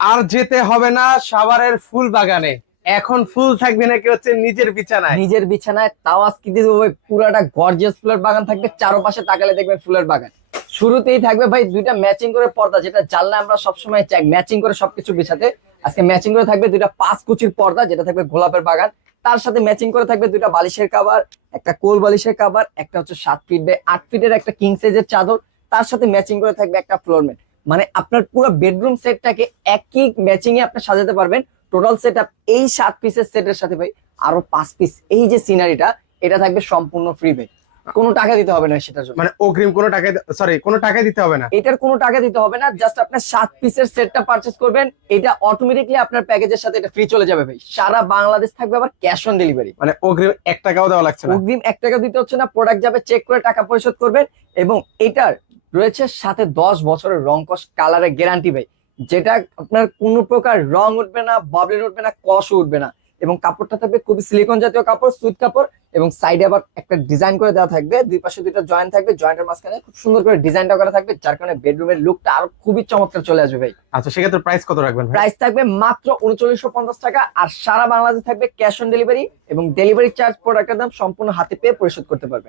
আর যেতে হবে না সাভারের ফুল বাগানে, এখন ফুল থাকবে নাকি হচ্ছে নিজের বিছানায়। নিজের বিছানায়, তাও আজকে দিয়ে দেবো ভাই পুরাটা গর্জিয়াস ফুলের বাগান থাকবে, চারপাশে তাকালে দেখবেন ফুলের বাগান। শুরুতেই থাকবে ভাই দুইটা ম্যাচিং করে পর্দা, যেটা জানলে আমরা সবসময় চাই ম্যাচিং করে সবকিছু বিছাতে। আজকে ম্যাচিং করে থাকবে দুইটা 5 কুচির পর্দা, যেটা থাকবে গোলাপের বাগান। তার সাথে ম্যাচিং করে থাকবে দুইটা বালিশের কভার, একটা কোল বালিশের কভার, একটা হচ্ছে 7 ফিট বাই 8 ফিটের একটা কিং সাইজের চাদর। তার সাথে ম্যাচিং করে থাকবে একটা ফ্লোর ম্যাট। মানে আপনার পুরো বেডরুম সেটটাকে একই ম্যাচিং এ আপনি সাজাতে পারবেন। টোটাল সেট আপ এই 7 পিসের সেটের সাথে ভাই আরো 5 পিস এই যে সিনারিটা, এটা থাকবে সম্পূর্ণ ফ্রি ভাই, কোনো টাকা দিতে হবে না সেটার জন্য। মানে অগ্রিম কোনো টাকা, সরি কোনো টাকা দিতে হবে না। এটার কোনো টাকা দিতে হবে না, জাস্ট আপনার 7 পিসের সেটটা পারচেস করবেন, এটা অটোমেটিকলি আপনার প্যাকেজের সাথে এটা ফ্রি চলে যাবে ভাই। সারা বাংলাদেশ থাকবে আবার ক্যাশ অন ডেলিভারি। মানে অগ্রিম 1 টাকাও দেওয়া লাগছে না। অগ্রিম 1 টাকা দিতে হচ্ছে না, প্রোডাক্ট যাবে চেক করে টাকা পরিশোধ করবেন। এবং এটার রয়েছে সাথে 10 বছরের রং কস কালারের গ্যারান্টি ভাই, যেটা আপনার কোনো প্রকার রং উঠবে না, বাবলিন উঠবে না, কষও উঠবে না। এবং কাপড়টা থাকবে খুবই সিলিকন জাতীয় কাপড়, সুইট কাপড়। এবং সাইডে আবার একটা ডিজাইন করে দেওয়া থাকবে, দুই পাশে দুইটা জয়েন্ট থাকবে, জয়েন্টের মাঝখানে খুব সুন্দর করে ডিজাইনটা করা থাকবে, যার কারণে বেডরুমের লুকটা আরো খুবই চমৎকার চলে আসবে ভাই। আচ্ছা, সেক্ষেত্রে প্রাইস কত রাখবেন ভাই? প্রাইস থাকবে মাত্র 3950 টাকা, আর সারা বাংলাদেশ থাকবে ক্যাশ অন ডেলিভারি। এবং ডেলিভারি চার্জ প্রোডাক্টের দাম সম্পূর্ণ হাতে পেয়ে পরিশোধ করতে পারবেন।